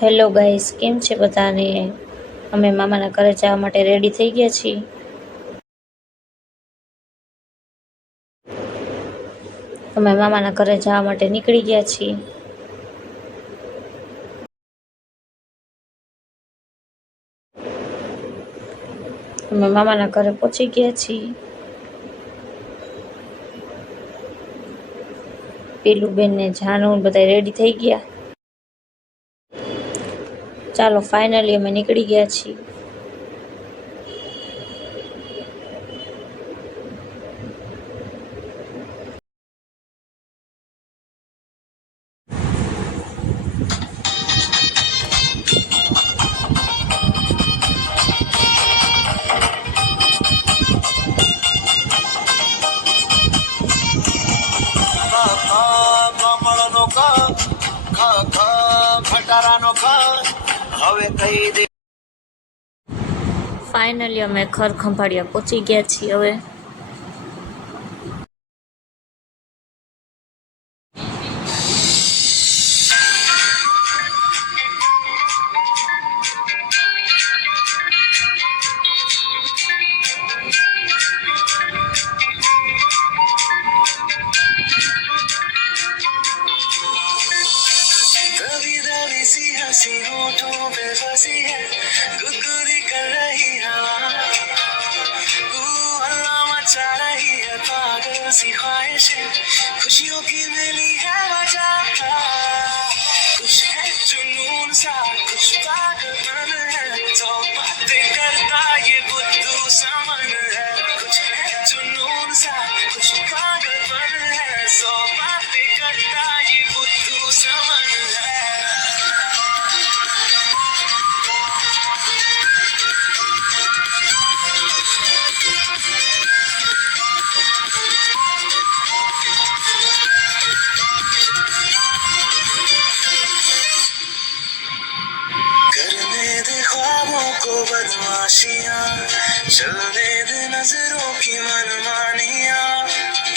Hello guys, કેમ છે બધાને? અમે મામાના ઘરે જવા માટે રેડી થઈ ગયા છીએ. અમે મામાના ઘરે જવા માટે નીકળી ગયા છીએ. અમે મામાના ઘરે પહોંચી ગયા છીએ. પેલું બેન ને જાનું બધા રેડી થઈ ગયા. ચાલો ફાઇનલી અમે નીકળી ગયા છીએ. ફાઇનલી અમે ખર ખંભાળિયા પહોંચી ગયા છીએ. હવે हंसी होठों पे फंसी है गुदगुदी कर रही हवा अल्लाह मचा रही है पागल सी ख्वाहिशें खुशियों की मिली है वजह कुछ है जुनून सा कुछ पागलपन है तो बातें करता ये बुद्धू समन है कुछ है जुनून सा कुछ पागलपन है सो बातें करता ये बुद्धू समन है बदमाशियां चलने दे नजरों की मनमानियां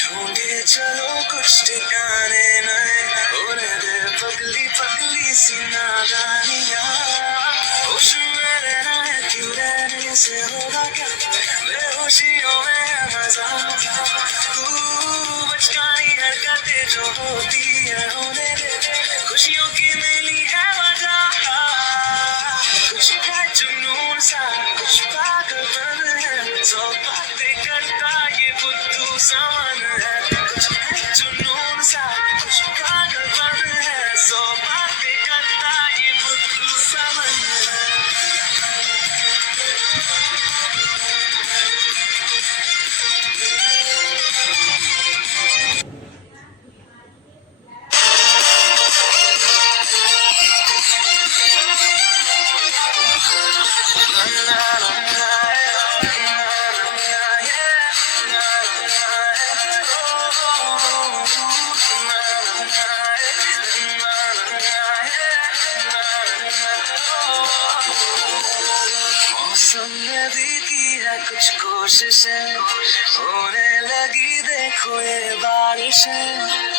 ढूंढे चलो कुछ ठिकाने नए होने दे पगली पगली सी नादानियां होश में रहना है क्यों रहने से होगा क्या बेहोशियों में है मजा बचकानी हरकतें जो होती है होने दे खुशियों की मिली है वजह कुछ है जुनून सा कुछ पागलपन है सो बातें करता ये बुद्धू समन है कुछ है जुनून सा कुछ पागलपन है सो बातें करता ये बुद्धू समन है नदी की है कुछ कोशिशें होने लगी देखो ये बारिशें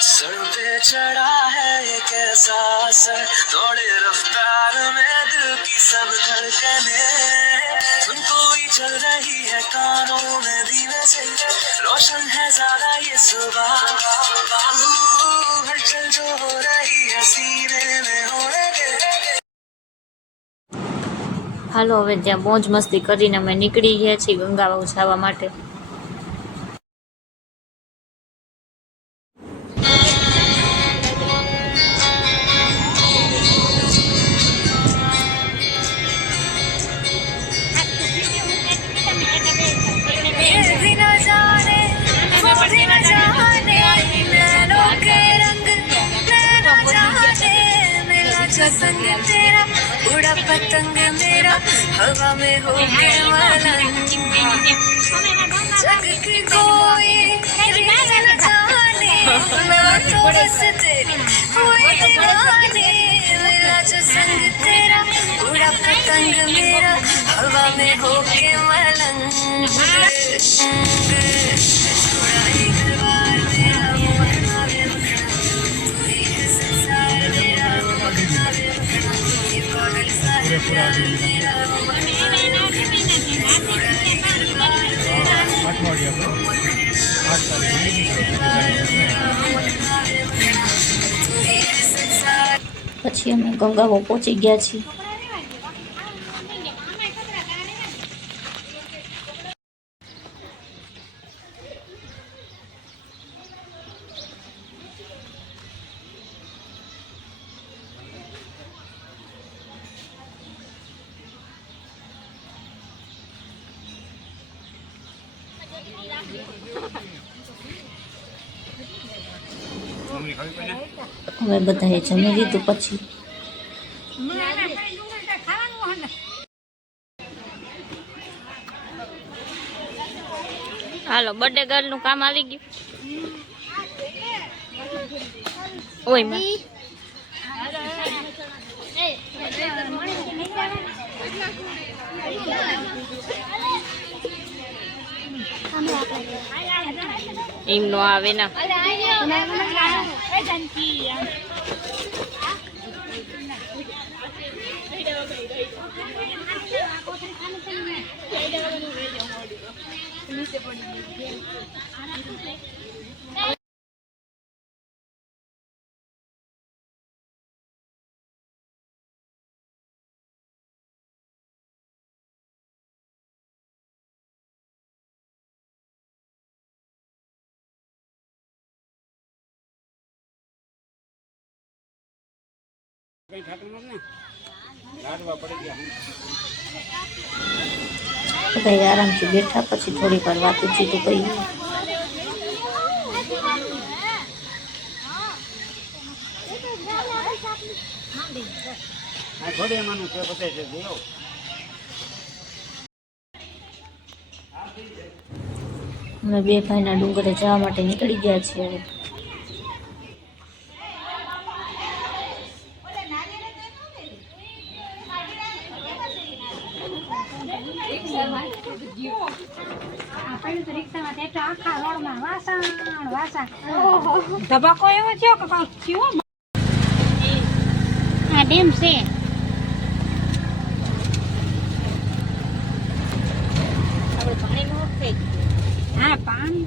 सर पे चढ़ा है एक ऐसा असर थोड़े रफ्तार में दिल की सब धड़कने धुन कोई चल रही है कानों में धीमे से रोशन है ज्यादा ये सुबह हलचल जो हो रही है सीने में होने दे હાલો હવે ત્યાં મોજ મસ્તી કરીને અમે નીકળી ગયા છીએ ગંગાવાવ જવા માટે. संग तेरा उड़ा पतंग मेरा हवा में हो गए मलन जग की कोई रीत न जाने मैं तो बस तेरी हुई दीवानी मेरा जो संग तेरा उड़ा पतंग मेरा हवा में हो गए मलन थोड़ा एक बार मेरा मखना वे मखना तू ही है संसार मेरा मखना वे मखना પૂરેપૂરા અઠવાડિયા 8 તારીખે પછી અમે ગંગાવો પહોંચી ગયા છીએ. હવે બધાએ જમી લીધું પછી હાલો બર્થડે ગર્લ નું કામ આવી ગયું. ઓય માં એમ નો આવે ના. બધા આરામથી બેઠા પછી થોડી વાર વાતું ચીતું કરી. અમે બે ભાઈના ડુંગરે જવા માટે નીકળી ગયા છીએ. હવે ધબાકો એવો થયો કે કઈક થયું. આ ડેમ છે. હા પાણી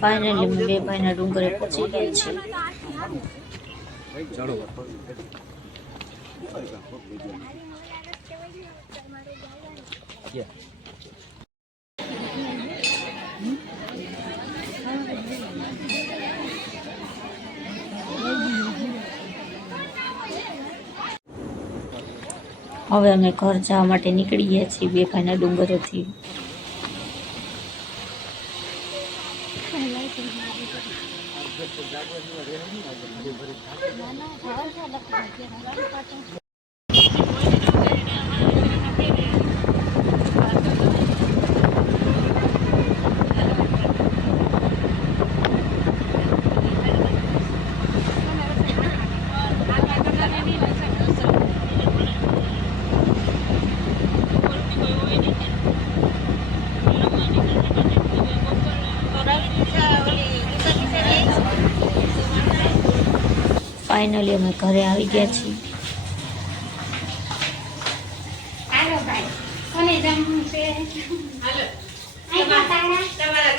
ફાઇનલી અમે બે ભાઈના ડુંગરે પહોંચી ગયા છીએ. હવે અમે ઘર જવા માટે નીકળી ગયા છીએ બે ભાઈના ડુંગરેથી. ફાઇનલી અમે ઘરે આવી ગયા છીએ. હાલો ભાઈ કોને જમવું છે? હાલો તમારા